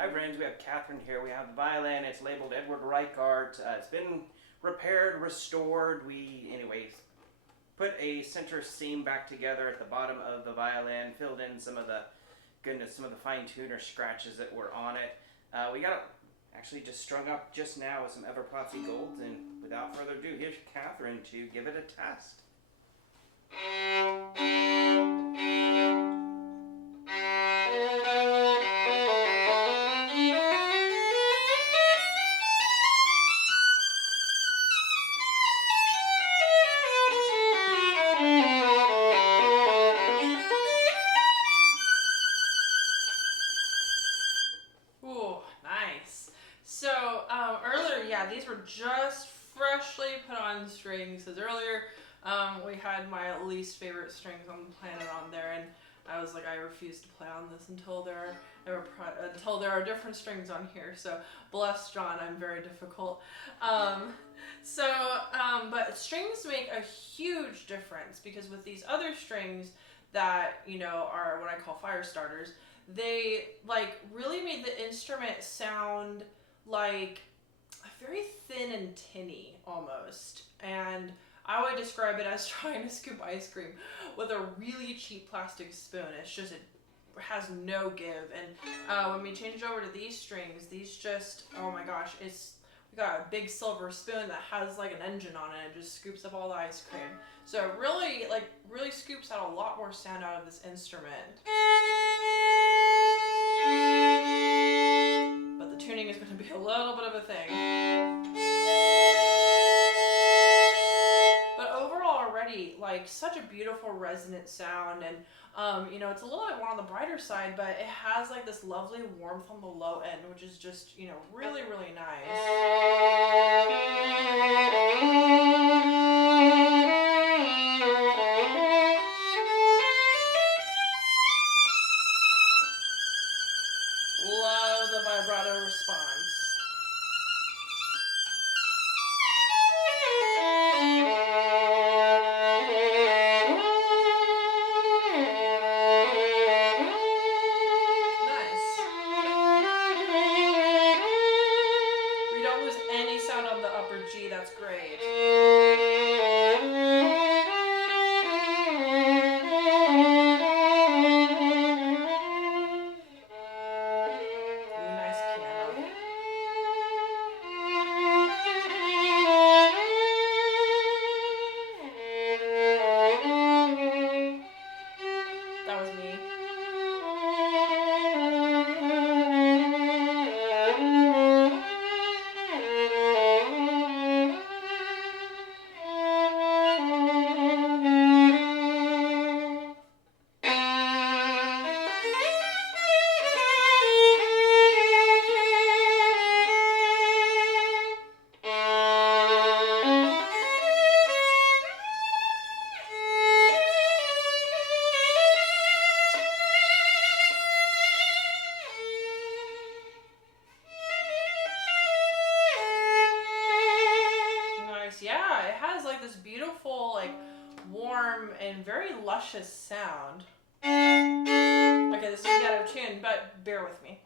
Hi friends, we have Catherine here. We have the violin. It's labeled Eduard Reichart. It's been repaired, restored. Anyways, put a center seam back together at the bottom of the violin, filled in some of the fine tuner scratches that were on it. We got it actually just strung up just now with some Everpotsy golds, and without further ado, here's Catherine to give it a test. Ooh, nice. So earlier, yeah, these were just freshly put on strings. Because earlier we had my least favorite strings on the planet on there, and I was like, I refuse to play on this until there are different strings on here. So bless John, I'm very difficult. But strings make a huge difference, because with these other strings that are what I call fire starters, they like really made the instrument sound like very thin and tinny almost. And I would describe it as trying to scoop ice cream with a really cheap plastic spoon. It has no give. And when we changed over to these strings, these just, oh my gosh, we got a big silver spoon that has like an engine on it. It just scoops up all the ice cream. So it really scoops out a lot more sound out of this instrument. But the tuning is going to be a little bit of a thing. But overall already, like, such a beautiful resonant sound, and it's a little bit more on the brighter side, but it has like this lovely warmth on the low end, which is just, really, really nice. Love the vibrato response. Nice. We don't lose any sound on the upper G, that's great. Nice piano. That was me. Yeah, it has like this beautiful, like warm and very luscious sound. Okay, this is out of tune, but bear with me.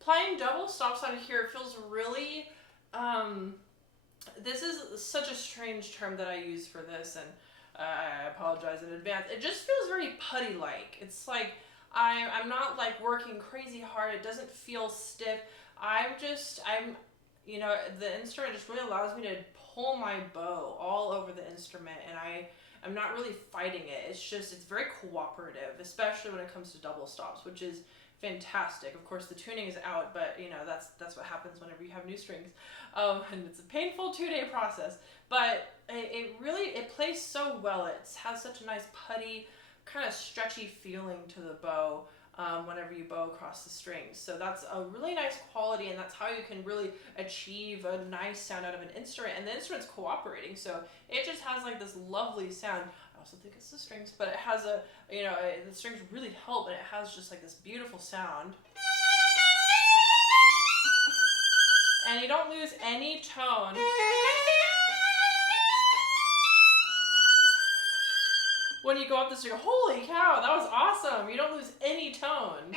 Playing double stops on here feels really, this is such a strange term that I use for this, and I apologize in advance. It just feels very putty-like. It's like I'm not like working crazy hard. It doesn't feel stiff. The instrument just really allows me to pull my bow all over the instrument, and I'm not really fighting it. It's very cooperative, especially when it comes to double stops, which is fantastic. Of course, the tuning is out, but that's what happens whenever you have new strings, and it's a painful 2-day process. But it plays so well. It has such a nice putty, kind of stretchy feeling to the bow. whenever you bow across the strings. So that's a really nice quality, and that's how you can really achieve a nice sound out of an instrument. And the instrument's cooperating, so it just has like this lovely sound. I also think it's the strings, but it has a, the strings really help, and it has just like this beautiful sound. And you don't lose any tone. When you go up this, you go, holy cow, that was awesome. You don't lose any tone.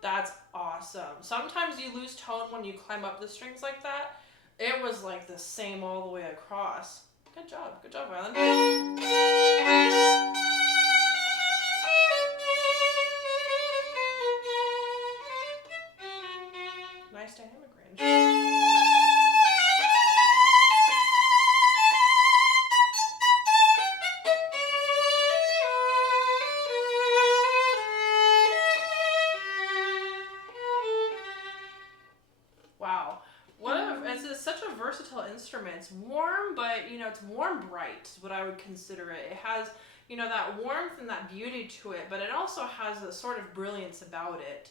That's awesome. Sometimes you lose tone when you climb up the strings like that. It was like the same all the way across. Good job, violin. Nice dynamic range. Wow. It's such a versatile instrument. It's warm, but it's warm bright is what I would consider it. It has, that warmth and that beauty to it, but it also has a sort of brilliance about it.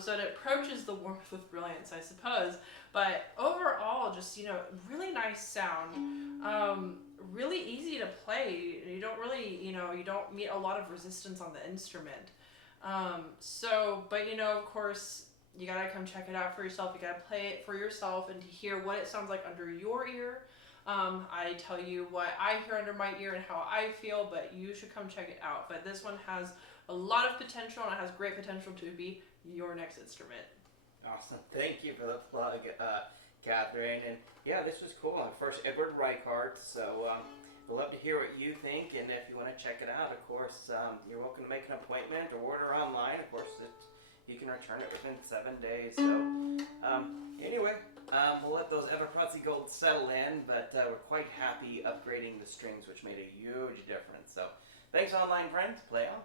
So it approaches the warmth with brilliance, I suppose. But overall, just, really nice sound. Really easy to play. You don't really, you don't meet a lot of resistance on the instrument. But, of course, you gotta come check it out for yourself. You gotta play it for yourself and to hear what it sounds like under your ear. I tell you what I hear under my ear and how I feel, but you should come check it out. But this one has a lot of potential, and it has great potential to be your next instrument. Awesome. Thank you for the plug, Catherine. And yeah, this was cool. Of course, Eduard Reichart. So we'd love to hear what you think. And if you want to check it out, of course, you're welcome to make an appointment or order online. Of course, you can return it within 7 days. So anyway, we'll let those Everprotzi Gold settle in. But we're quite happy upgrading the strings, which made a huge difference. So thanks, online friends. Play on.